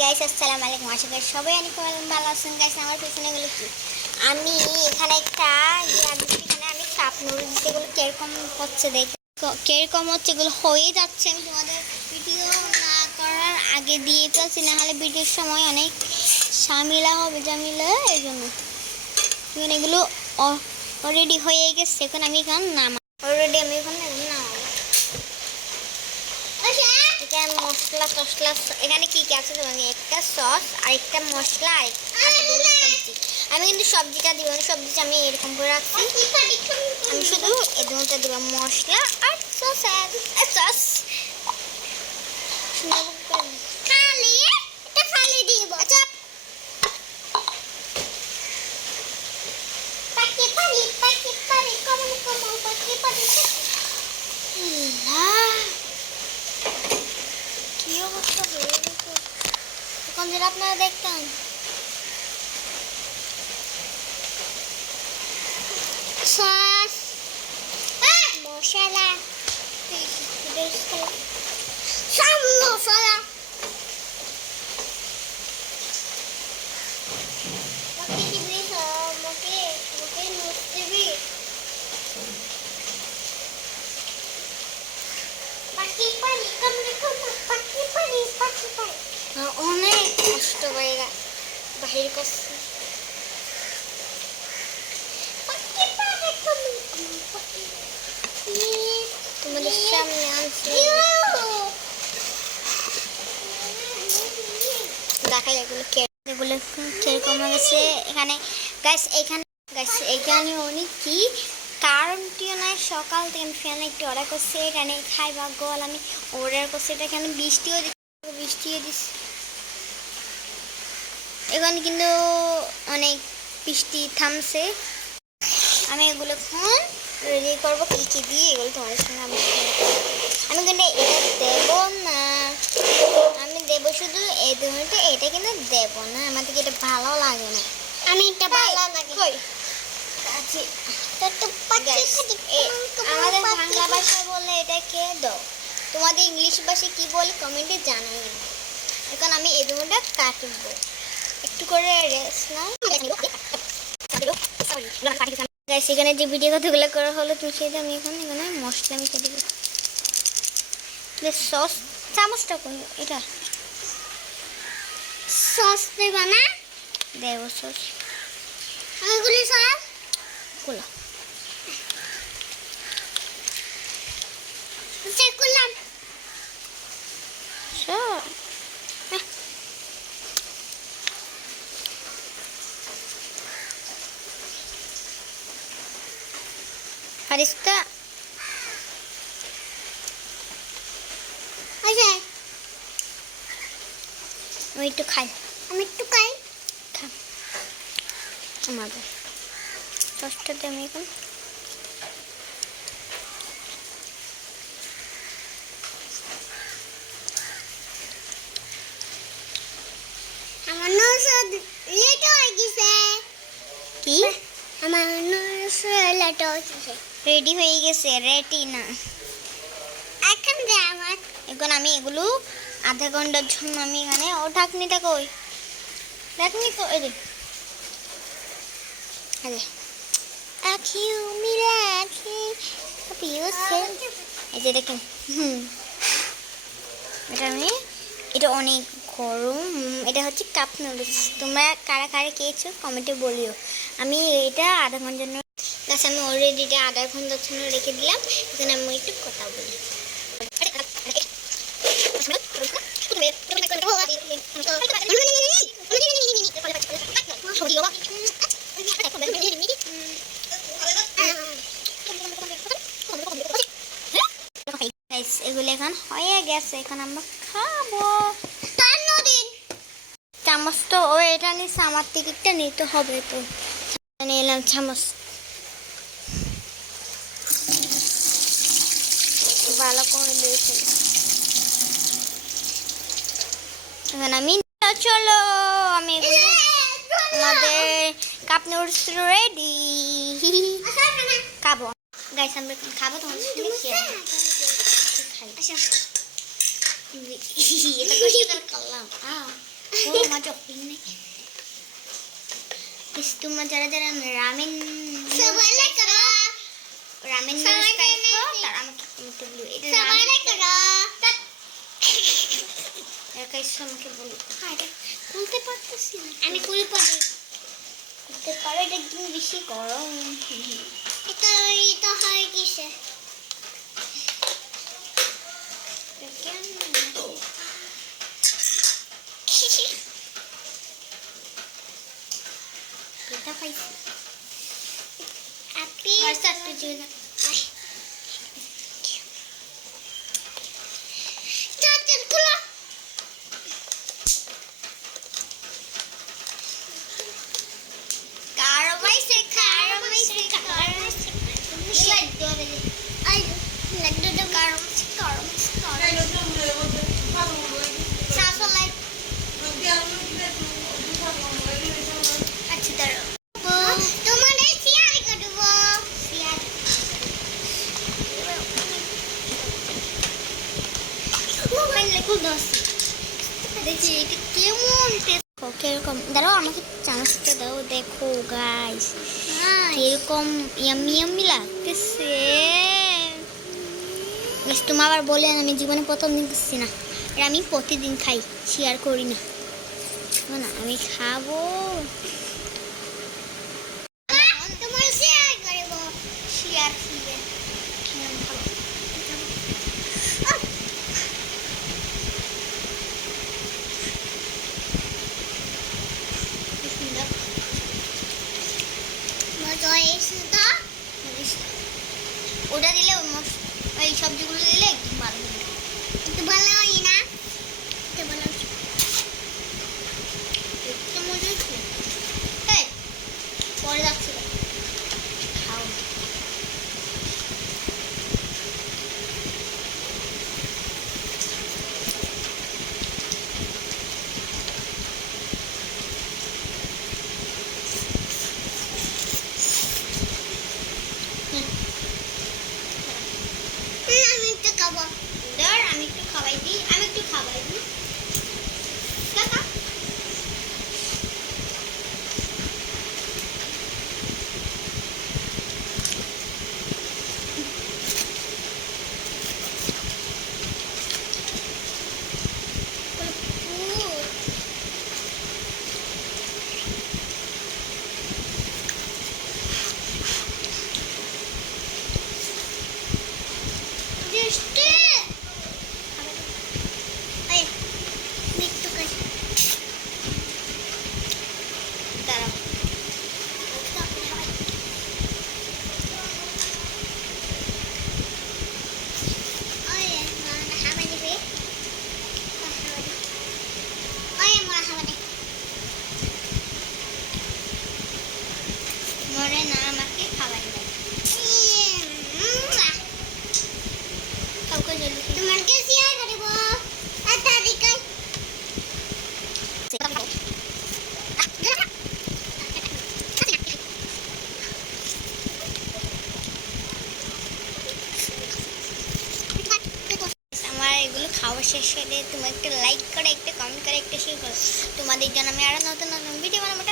Guys, আসসালামু আলাইকুম। আশা করি সবাই অনেক ভালো আছেন। গাইস, আমার পিছনে এগুলো কি? আমি এখানে একটা এখানে আমি কাপ নুডলস, যেগুলো কিরকম হচ্ছে দেখে, কিরকম হচ্ছে এগুলো হয়ে যাচ্ছে। আমি তোমাদের ভিডিও না করার আগে দিয়ে ফেলছি, না হলে ভিডিওর সময় অনেক ঝামেলা হবে, এই জন্য এগুলো অলরেডি হয়ে গেছে। এখন আমি এখন অলরেডি আমি এখন নামাবো। এখানে মশলা টসলা, এখানে কি কি আছে তোমাকে? একটা সস আর একটা মশলা আর সবজি। আমি কিন্তু সবজিটা দিব না, সবজিটা আমি এরকম করে রাখছি। আমি শুধু এই দুটোটা দিব, মশলা আর সস। সস কি অবস্থা হয়ে গেছে এখন, যেটা আপনারা দেখতেন। সস, মশলা, সব মশলা। অনেক কষ্ট করে বাহির করছে। তোমাদের সামনে আনছি, দেখা এগুলো কিরকম হয়েছে এখানে। এখানে অনেক কি কারণটিও নাই। সকাল থেকে আমি ফ্যান একটু অর্ডার করছি, এখানে খাইবা গোল আমি অর্ডার করছি। এটা এখানে বৃষ্টিও দিচ্ছে। এখানে কিন্তু অনেক বৃষ্টি থামছে। আমি এগুলো এখন রেডি করবো কি কি দিয়ে, এগুলো তোমাদের সঙ্গে আমি কিন্তু এটা দেবো না, আমি দেবো শুধু এই দুটো। এটা কিন্তু দেবো না, আমার থেকে এটা ভালো লাগে না। আমি এটা ভালো লাগে আমাদের বাংলা ভাষায় বললে এটাকে দাও, তোমাদের ইংলিশ ভাষায় কি বলে কমেন্টে জানাই। এখন আমি এই দুটোটা কাটবো একটু করে রেস্ট নাও। এখানে যে ভিডিও কথাগুলো করা হলো, তুমি সেটা আমি এখানে মশলা মিশে দেবো। সস চামচটা কই? এটা সস দেবা না? দেব সস, এগুলি সস গুলো চেক করলাম। ফারিস্তা আমি একটু খাই, আমাদের সসটাতে আমি এখন আমার নসদ লেট হয়ে গেছে। কি? আমার নসদ লেট হয়ে গেছে, রেডি হয়ে গেছে। রেডি না এখন আমি এগুলো আধা ঘন্টার জন্য আমি এখানে ও ঢাকনিটা কই? ঢাকনি কই? এই যে দেখেন, এটা অনেক গরম। এটা হচ্ছে কাপ নুডলস। তোমরা কারা কারা খেয়েছো কমেন্টে বলিও। আমি এটা আধা ঘন্টার জন্য আমি অলরেডি এটা আধা ঘন্টার জন্য রেখে দিলাম। এখানে আমি একটু কথা বলি। এগুলো এখন হয়ে গেছে, এখন আমরা খাবো। চামচ তো ও এটা নিচ্ছে, আমার টিকিটটা নিতে হবে, তো নিলাম চামচ। ভালো করে দিয়েছি। এখন আমি চলো, আমি আমাদের কাপ নুডলস রেডি খাবো। গাইস, আমরা খাবো তোমাদের সঙ্গে শেয়ার খাই। এটা কষ্ট করে করলাম। মজা তোমরা যারা যারা রামেন রামেন তারা আমাকে কমেন্টে বলো এটা আমাকে বলো খুলতে পারতেছি না আমি খুলতে পারো এটা একদম বেশি গরম এটা হয় কিসে এটা পাইছি আপনি সাথে জন্য চাচল খোলা কারবাইছে আই লাগদো দো কারবাইছে সাসো লাইক আচ্ছা দাঁড়াও তোমারে শেয়ার করব শেয়ার মোবাইল লেখো দোস দেখি এটা কেমন কিরকম দাঁড়াও আমাকে চামচটা দাও দেখো গাইস কিরকম ইয়াম্মি ইয়াম্মি লাগতেছে গাইস তুমি আবার বলেন আমি জীবনে প্রথম দিন খাচ্ছি না এটা আমি প্রতিদিন খাই শেয়ার করি না না আমি খাবো তোমার শেয়ার করব শেয়ার ওটা দিলে ওই সবজিগুলো দিলে একটু ভালো হয় না একটু ভালো একটু মজা হচ্ছে পরে যাচ্ছিল খাও আমি একটু খাবো আমি একটু খাওয়াই দিই কাকা মরে না আমাকে খাবার দেয় কাউকে জলদি তোমাকে শেয়ার করব তারিকাই আমার এগুলো খাওয়া শেষ হলে তুমি একটা লাইক করে একটা কমেন্ট করে একটা শেয়ার করো তোমাদের জন্য আমি আরো নতুন নতুন ভিডিও বানাবো